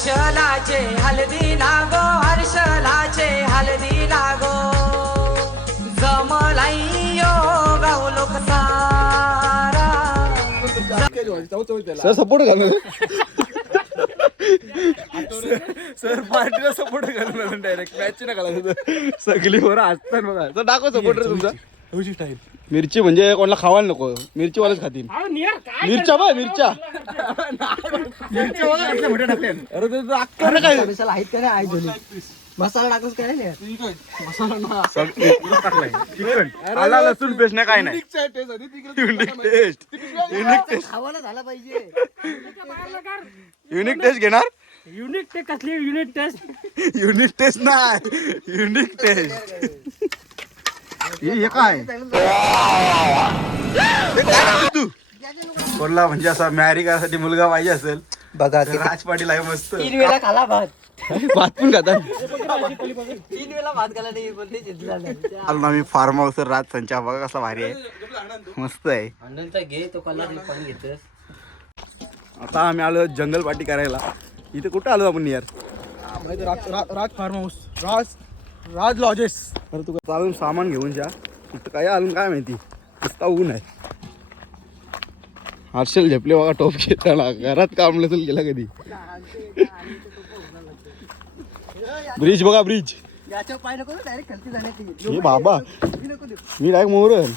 हर्षलाचे हलदी लागो हर्षलाचे हलदी लागो. जमलाई यो गावलोक सारा सर सपोर्ट घालू सर पार्टीला सपोर्ट घालू डायरेक्ट मॅच नाही घालायचं सगळी बरं असतात बघा. तर दाखव सपोर्टर तुमचा. मिरची म्हणजे कोणाला खावायला नको. मिरची वालाच खातील मिरच्या बघ मिरच्या. अरे काय मसाला आहेत का नाही आहे झोली मसाला काय नाही चिकन आला लसूण पेस्ट नाही काय नाही युनिक टेस्ट युनिक टेस्ट खावायला झाला पाहिजे युनिक टेस्ट घेणार ते कसली युनिट टेस्ट युनिक टेस्ट नाही युनिक टेस्ट हे हे काय? कोणला म्हणजे असा मॅरी करायसाठी मुलगा पाहिजे असेल बघा तर राज पाटील आहे मस्त. तीन वेळा खाला भात. भात पण खातात तीन वेळा भात खाला नाही पण ते जिंकला नाही. आलो आम्ही फार्म हाऊस राज संचा बघा कसा भारी आहे. मस्त आहे. अंडनचा घे तो कल्ला पण घेतोस. आता आम्ही आलो जंगल पार्टी करायला. इथे कुठं आलो आपण यार? Raj farm house. Raj Raj lodges. अरे तू चालून सामान घेऊन जा. इथं काय आलं काय माहिती? नुसता ऊन आहे. हर्षल झेपले बघा टोप घेताना. घरात काम नसेल गेला कधी. ब्रिज बघा ब्रिज. हे बाबा. मी डायरेक्ट मोहरन.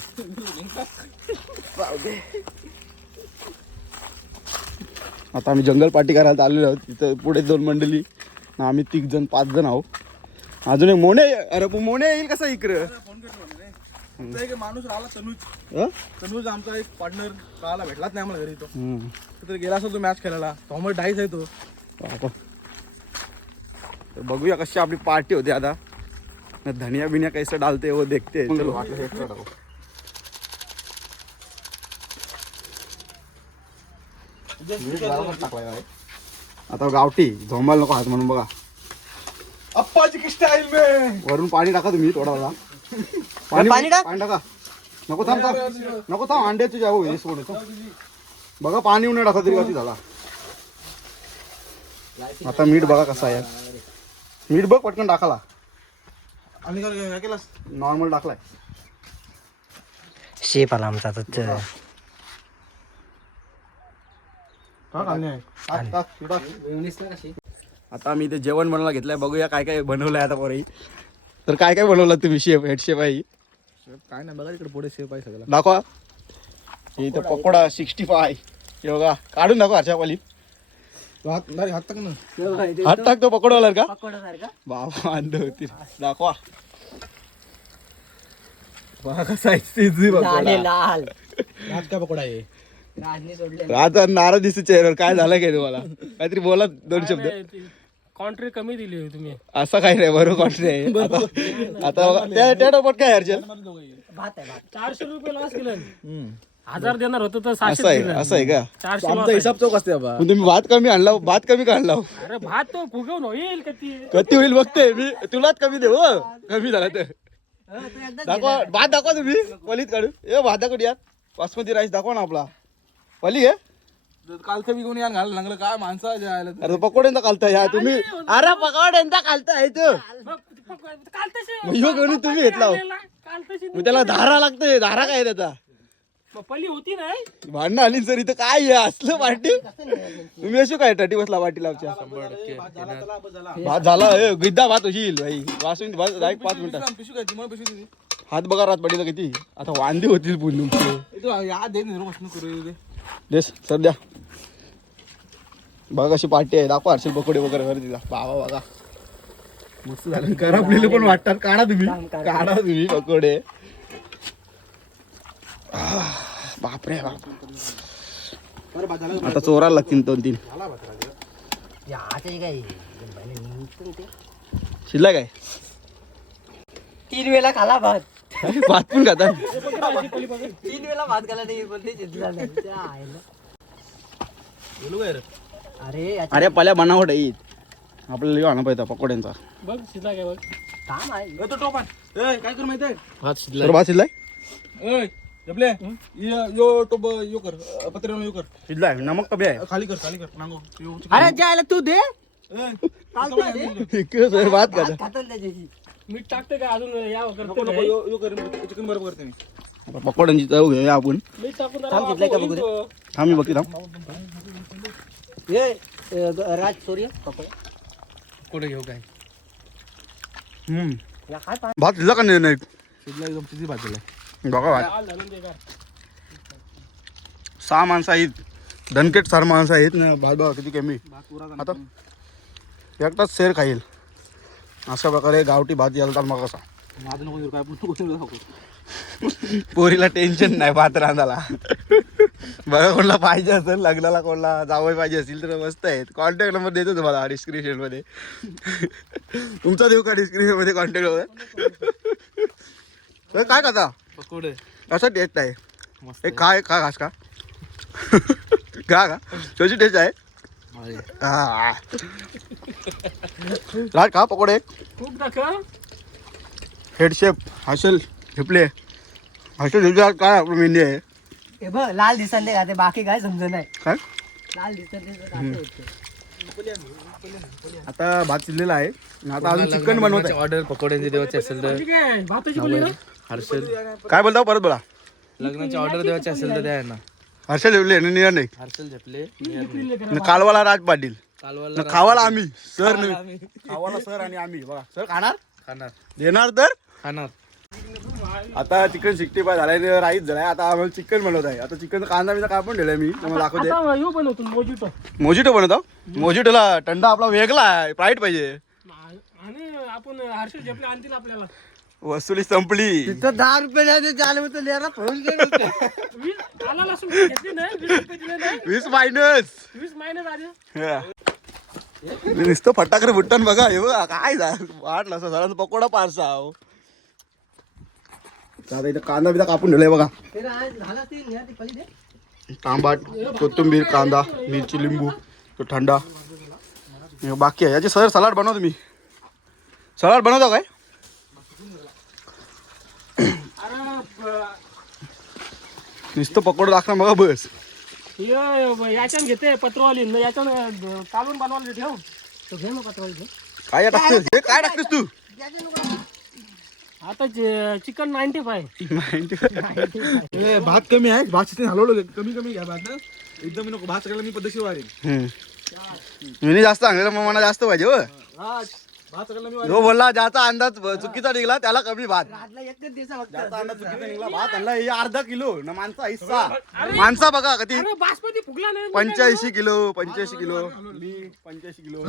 आता आम्ही जंगल पार्टी करायला आलेलो आहोत. तिथं पुढे दोन मंडळी. आम्ही तिघ जण पाच जण आहोत. अजून एक मोने अरे मोने येईल कसा इकडं? एक माणूस राहिला तनुज. अं? तनुज आमचा एक पार्टनर राहिला भेटलाच नाही आम्हाला घरी तो. हम्म. तर गेला असेल तो मॅच खेळायला. थॉमस डाईस आहे तो. बाबा तर बघूया कशी आपली पार्टी होती आता. न धनिया बिनिया कैसे डालते वो देखते चलो. आता गावठी झोंबाल नको हात म्हणून बघा. अप्पाजी की स्टाईल में. वरून पाणी टाका तुम्ही थोडा थोडा. पाणी टाक. पाणी टाका. नको थांब थांब. नको थांब अंडे तुझ्या हो हे सोडतो बघा पाणी उन्हे टाका तरी कधी झाला. आता मीठ बघा कसा आहे. मीठ बघ पटकन टाकाला. आणि काय काय केलास? नॉर्मल टाकलाय. शेप आला आमचा तर. आता आम्ही इथे जेवण बनवायला घेतलंय. बघूया काय काय बनवलंय आता पोरी. तर काय काय बनवलं तुम्ही शेफ हेड शेफ आहे? काय नाही बघा इकडे पुढे शेप आहे सगळं. दाखवा. हे इथं पकोडा सिक्स्टी फाय हे बघा काढून दाखवा हर्षा पाली हात नाही, हात टाक ना. हात टाकतो पकोडावाला का? बाबा अंध होती दाखवा. बघा कसा आहे लाल पकोडा. लाल. हात काय पकोडा आहे? राजने सोडले. दिसतो चेहऱ्यावर. काय झालं काय तुम्हाला? काहीतरी बोला दोन शब्द. कॉन्ट्री कमी दिली होती तुम्ही. असं काही नाही बरोबर कॉन्ट्री आहे. आता- आता बघा, त्या त्या टोपात काय भात चारशे रुपये लॉस केलं. हजार देणार होतं तर असं सहाशे आहे दिलं. असं आहे का? चारशे आमचा आहे. हिसाब चौक असते बाबा. पण तुम्ही भात कमी आणला भात कमी का आणला? अरे भात तो फुगवून होईल का ती? कधी होईल बघते मी. तुलाच कमी देऊ हो. कमी झाला तर. हो, तो दाखवा भात दाखवा तुम्ही. पलीत काढू. ए भात दाखवू यार बासमती राईस दाखवा ना आपला. पली आहे कालचं विकून यान घाल लागलं काय माणसं जायला अरे तो पकोड्यांचा कालता ह्या तुम्ही अरे पकोड्यांचा कालता आहे तो. ह्यो घेऊन तुम्ही घेतला हो. काल तशी मग त्याला धारा लागतोय धारा काय त्याचा? पहिली होती नाही भांडणं आली सर इथं काय असलं पार्टी तुम्ही अशी काय टटी बसला पाटील आमच्या? भात झाला ए, गिद्दा भात होईल भाई. वासून भात एक पाच मिनिटात पिशू काय तुम्हाला पिशू दिली हात बघा रात पडीला किती? आता वांदे होतील पुन्हा तुमचे तू या दे ना प्रश्न करू दे देस सध्या बघा कशी पार्टी आहे. दाखवा हर्षल पकोडे वगैरे घरी तिला बाबा बघा. मस्त झालं. करपलेले पण वाटतात. काढा तुम्ही. काढा तुम्ही पकोडे बापरे बाप. आता चोरायला लागतील दोन तीन. शिल्लक आहे तीन वेळा खाला भात. भात पण खातात तीन वेळा भात खाला नाही पण ते अरे अरे पल्या बनावट येईल आपल्याला लिहा आणा पाहिजे पकोड्यांचा. बघ शिजला काय बघ. काम आहे ए, तो. ए, काय कर माहिती आहे भात तर भात शिजलाय? ए जपले. यो यो टोप यो कर. पत्र्यानं यो कर. शिजलाय नमक कमी आहे. खाली कर खाली कर. नांगो यो अरे जायला तू दे. इकडे सर भात खाता खातात. त्याच्याशी मीठ टाकते का अजून? या नको करते नको काय? यो यो करून चिकन बरोबर करते मी. आता पकोड्यांची चव घेऊया आपण. मीठ टाकून जरा थांब, घेतलंय का बघू दे? तो. मी बघते थांब. हे ग- राज सूर्य कुठे घेऊ काय? हम्म. या काय भात शिजला का नाही नाही? शिजला एकदम किती भाजला बघा भात. घालून दे का. सहा माणसं आहेत. माणसं ना भात बघा किती कमी. भात पुरा आता एकटाच शेर खाईल. अशा प्रकारे गावठी भात यायला तर मग कसा? माझं नको काय पण पोरीला टेन्शन नाही भात रांधाला बघा कोणाला पाहिजे असेल लग्नाला कोणाला जावं पाहिजे असेल तर मस्त आहेत कॉन्टॅक्ट नंबर देतो तुम्हाला डिस्क्रिप्शनमध्ये. तुमचा देऊ का डिस्क्रिप्शनमध्ये कॉन्टॅक्ट नंबर काय खाता पकोडे. कसं टेस्ट आहे? एक काय खा घास का का का? कशी टेस्ट आहे. हा. राज का पकोडे. खूप टाका हेड शेफ हॉस्टेल झेपले हॉस्टेल झेपले काय आपलं मेन्यू आहे? हे बघ लाल दिसत नाही बाकी काय समज नाही. काय? लाल दिसत? आता भात शिजलेला आहे. आणि आता अजून चिकन बनवत आहे. ऑर्डर पकोड्यांची देवाची असेल तर. हर्षल. काय बोलता परत बोला. लग्नाची ऑर्डर द्यायची असेल तर द्या ना हर्षल झेपले आणि नियर नाही. हर्षल झेपले. आणि कालवाला राज पाटील. कालवाला आणि खावाला आम्ही सर नाही खावाला सर आणि आम्ही बघा. सर खाणार? खाणार. देणार तर? खाणार. आता चिकन सिक्स्टी फाय झालाय राईस झालाय. आता आम्हाला चिकन बनवत आहे. आता चिकन कांदा बिंदा कापून ठेवलाय मी. तुम्हाला दाखवते. आता येऊ बनवतो मोजिटो. मोजिटो बनवतो? मोजिटोला थंडा आपला वेगळा आहे. प्राईट पाहिजे. आणि आपण हर्षल झेपले आणतील आपल्याला. वसुली संपली. तिथं दहा रुपये द्या, ते चालू होतं लेरा पळून गेलं होतं. वीस आला लसूण. घेतली नाही वीस रुपये दिले नाही. वीस मायनस वीस मायनस आले नुसतं फटाकडे फुटताना बघा. हे बघा काय झालं? वाटलं असं झालं. पकोडा पारसा अहो. आता इथं कांदा बिदा कापून ठेवलाय बघा. तांबाट कोथिंबीर कांदा मिरची लिंबू तो थंडा बाकी आहे. याचे सर सलाड बनवतो मी सलाड बनवतो काय? नुसतं पकोडा लागता मग बस. याच्यान घेते पत्रवाली न याच्यान कालून बनवायला ठेव तो घे ना पत्रवाली घे. काय टाकतेस? हे काय टाकतेस तू? आता चिकन नाईन्टी फाय. ए, भात कमी आहे. भात शिजून हलवलं कमी कमी घ्या भात ना एकदम नको. भात सगळ्याला मी पद्धतशीर वाढेल. मी जास्त सांगितलं मग मला जास्त पाहिजे हो. भात भात सगळ्याला मी जो बोलला ज्याचा अंदाज चुकीचा निघला त्याला कमी भात. ज्याचा अंदाज चुकीचा निघला भात आणला हे अर्धा किलो. ना माणसा हिस्सा. माणसा बघा कधी. अरे बासमती फुगला नाही. पंच्याऐंशी किलो पंच्याऐंशी किलो. मी पंच्याऐंशी किलो.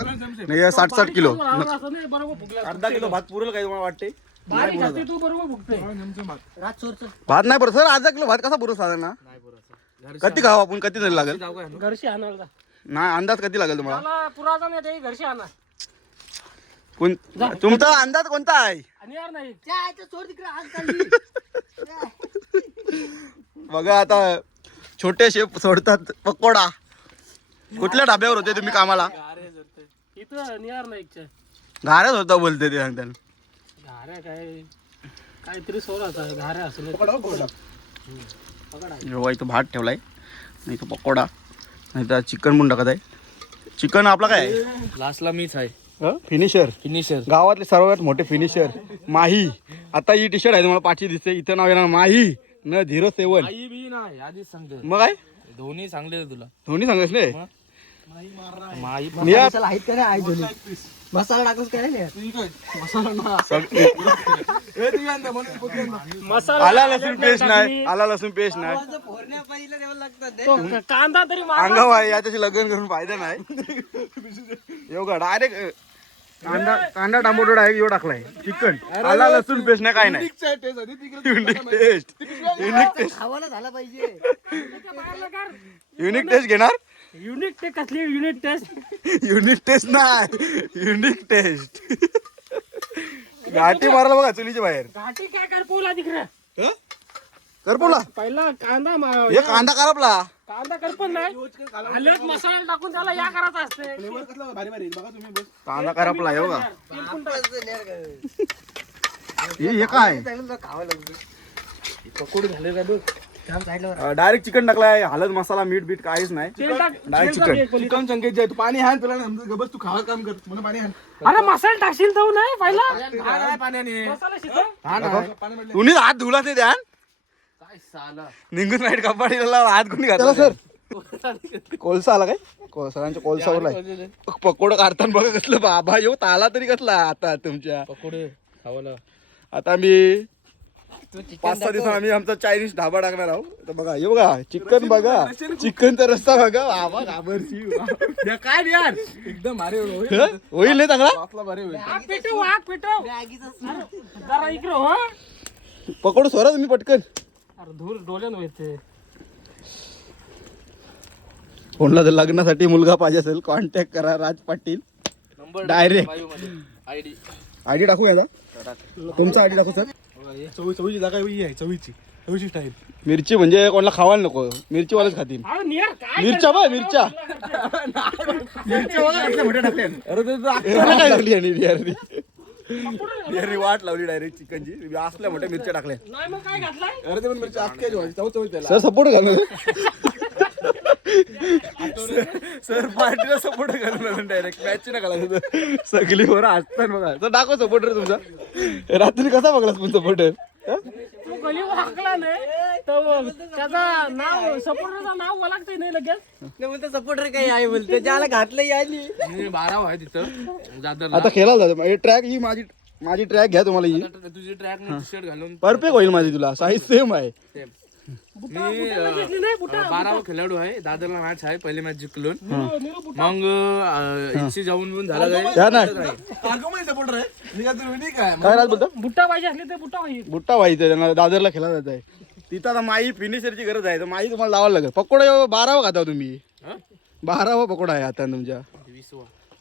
नाही साठ साठ किलो. असं नाही बरोबर फुगला. अर्धा किलो भात पुरेल काय तुम्हाला वाटते बारीक असते तू बरोबर फुगते राज चोरचं. भात नाही पुरत सर किलो भात कसा पुरत साधारण? कधी खाऊ आपण? कधी तरी लागेल. घरशी आणायला नाही अंदाज कधी लागेल तुम्हाला? मला पुराचा नाही ते घरशी आणा. कोण तुमचा अंदाज कोणता आहे? आणि यार नाही. त्या आईचं चोर तिकडे आग चालली. बघा आता छोटे शेप सोडतात पकोडा. कुठल्या ढाब्यावर होते तुम्ही कामाला? इथं नियार नाईकच्या घाऱ्याच होता बोलते ते सांगताना. घाऱ्या काय काहीतरी सोडाचा घाऱ्या असं जेव्हा इथं भात ठेवलाय. नाही तर पकोडा. नाही तर चिकन पण टाकत आहे. चिकन आपला काय? लास्टला मीच आहे. फिनिशर फिनिशर गावातले सर्वात मोठे फिनिशर माही. आता ही टी शर्ट आहे तुम्हाला पाचशे दिसते. इथं नाव येणार माही न झिरो सेवन. आई बी नाही आधीच सांगते मग काय? धोनी सांगले तुला. धोनी सांगितले माई निया मसाला आहेत का नाही आई धोनी मसाला टाकूस काय नाही? मसाला आला लसूण पेस्ट नाही आला लसूण पेस्ट नाही. कांदा तरी याच्याशी लग्न करून फायदा नाही. एवढा डायरेक्ट कांदा कांदा टमाटो डायरेक्ट एवढा टाकलाय. चिकन. आला लसूण पेस्ट नाही काय नाही. युनिक टेस्ट युनिक टेस्ट खावायला झाला पाहिजे. युनिक टेस्ट घेणार? युनिट ते कसली युनिट टेस्ट युनिक टेस्ट नाही. युनिक टेस्ट घाटी मारायला बघा चुलीच्या बाहेर. घाटी काय कर पोला तिकडे? कर बोला पहिला कांदा मा- हे कांदा करपला कांदा करपण नाही. आल्यात मसाला टाकून त्याला या करायचं असते. भारी भारी बघा तुम्ही बस कांदा करपला हे बघा. हे हे काय? चांगलं खावं लागतं. पकोडी झाले का बघ? डायरेक्ट चिकन टाकलाय हळद मसाला मीठ बीट काहीच नाही. Direct chicken. चिकन चंकेत जे तू पाणी हाण तुला गबस तू खावा काम कर. मला पाणी हाण अरे मसाला टाकशील जाऊ नाही पहिला? पाण्याने तुम्ही हात धुला ते ध्यान निघून नाईट कपाडीला हात कोणी घातला सर कोळसा आला काय? को- सरांच्या कोळसावर पकोड काढताना बघा कसलं बाबा येऊ ताला तरी कसला आता तुमच्या. पकोडे खावाला. आता मी पाच सहा दिवसांनी आम्ही आमचा चायनीज ढाबा टाकणार आहोत. तर बघा हे बघा चिकन बघा. चिकनचा रस्ता बघा. काय यार. एकदम भारी होईल हं? चांगला? भारी होईल. हो पकोड सोरा तुम्ही पटकन. अरे धूर डोल्यान कोणला जर लग्नासाठी मुलगा पाहिजे असेल कॉन्टॅक्ट करा Raj Patil. Direct ID ID टाकू. याचा तुमचा आयडी टाकू सर चवी चवीची जागा ही आहे चवीची. चवीची स्टाईल मिरची म्हणजे कोणाला खावायला नको. मिरची वालाच खातील मिरच्या बघ? मिरच्या. अरे ते तर अक्कलला काय झाली आणि रियारी वाट लावली डायरेक्ट चिकनची. असल्या मोठ्या मिरच्या टाकल्या. नाही मग काय घातलाय अरे ते पण मिरची अख्ख्या जेवायची चव चवी त्याला. सर सपोर्ट घालणार. सर पार्टीला सपोर्ट घालणार डायरेक्ट मॅच ना घालायचं सगळी बरं असतात बघा. तर दाखव सपोर्टर तुमचा. रात्री कसा बघलास पण सपोर्टर तू गली हाकला नाही तर त्याचा नाव सपोर्टरचं नाव ओळखतंय नाही लगेच. सपोर्टर काही आहे बोलतो. ज्याला घातलं आली मी बाराव आहे तिथं. दादर आता खेळायला जातो. ट्रॅक ही माझी माझी ट्रॅक घ्या तुम्हाला ही. तुझी ट्रॅक टी शर्ट घालून परफेक्ट होईल माझी तुला. साईज सेम आहे. मी बारावा खेळाडू आहे. दादरला मॅच आहे पहिली मॅच जिंकलून. मग इच्छी जाऊन झाला सपोर्टर आहे. काय बुट्टा पाहिजे असले तर बुट्टा पाहिजे. बुट्टा व्हायचं त्यांना दादरला खेळा जात आहे. तिथं आता माई फिनिशरची गरज आहे तर माई तुम्हाला लावायला लागेल. पकोडा बारावा खाता तुम्ही. बारावा पकोडा आहे आता तुमच्या.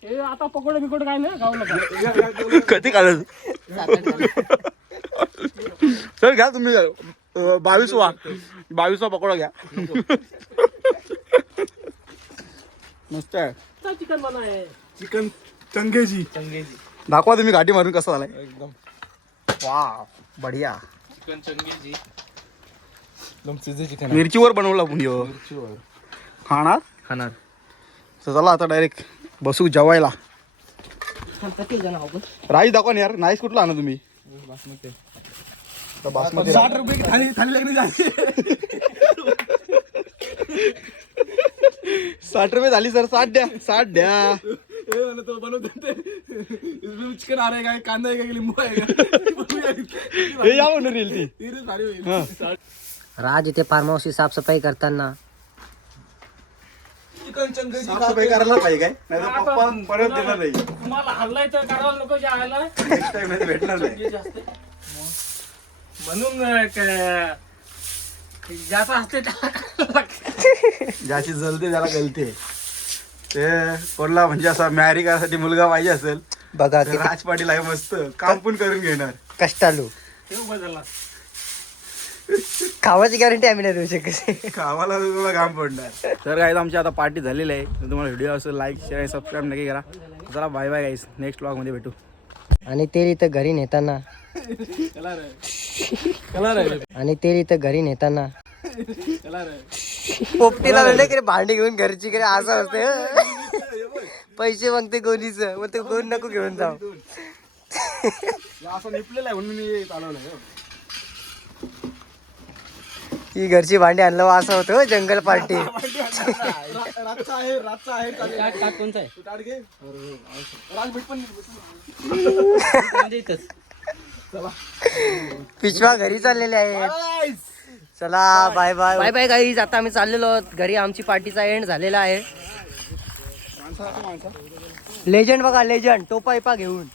हे आता पकोडे बिकोडे काय नाही गाव नका. कधी काढायचं सर घ्या तुम्ही. बावीसवा बावीसवा पकोडा घ्या. मस्त आहे. चिकन बनाय. चिकन चंगेजी. दाखवा तुम्ही घाटी मारून कसं झालाय. एकदम. वा बढिया. चिकन चंगेजी. एकदम चिजे चिकन मिरचीवर बनवला. खाणार? खाणार. तर चला आता डायरेक्ट बसू जेवायला. राईस दाखवा ना यार. नाईस कुठला आणा तुम्ही? तर बासमती साठ रुपये की थाली थाली लगने जाते साठ रुपये झाली सर साठ द्या साठ द्या. तो बनवते चिकन आ रहा है क्या कांदा है क्या कि नींबू है क्या हे या म्हणून रील ती. सारी होईल. राज इथे फार्म हाऊसची साफसफाई करताना. चिकन चंगेजी साफसफाई करायला पाहिजे काय? नाही तर पप्पा परत देणार नाही. तुम्हाला हल्लाय तर करायला नको जायला. नेक्स्ट टाइम भेटणार नाही. म्हणून क- ज्याचं असते ज्याची जलते त्याला गलते. ते कोणला म्हणजे असा मॅरी करायसाठी मुलगा पाहिजे असेल बघा तर राज पाटील आहे मस्त. काम पण करून घेणार. कष्टालू. ते उभं झाला. खावाची गॅरंटी आम्ही नाही देऊ शकत. कामाला तुला काम पडणार. तर काय आमची आता पार्टी झालेली आहे. तर तुम्हाला व्हिडिओ असेल लाईक शेअर आणि सबस्क्राईब नक्की करा. चला बाय बाय गाईस नेक्स्ट ब्लॉगमध्ये भेटू. आणि तेल इथं घरी नेताना. आणि तेल इथं घरी नेताना. पोपटीला म्हणलं की रे भांडी घेऊन घरची की रे असं असते पैसे मागते गोलीच मग ते गोल नको घेऊन जाऊ. असं निपलेलं आहे म्हणून मी चालवलंय हो. घरची भांडी आणलं असं होतं हो, जंगल पार्टी. आहे आहे आहे पिशवा घरी चाललेले आहेत. चला bye bye bye bye guys आता आम्ही चाललेलो आहोत. घरी आमची पार्टीचा एंड झालेला आहे. लेजंड बघा लेजंड टोपा इपा घेऊन.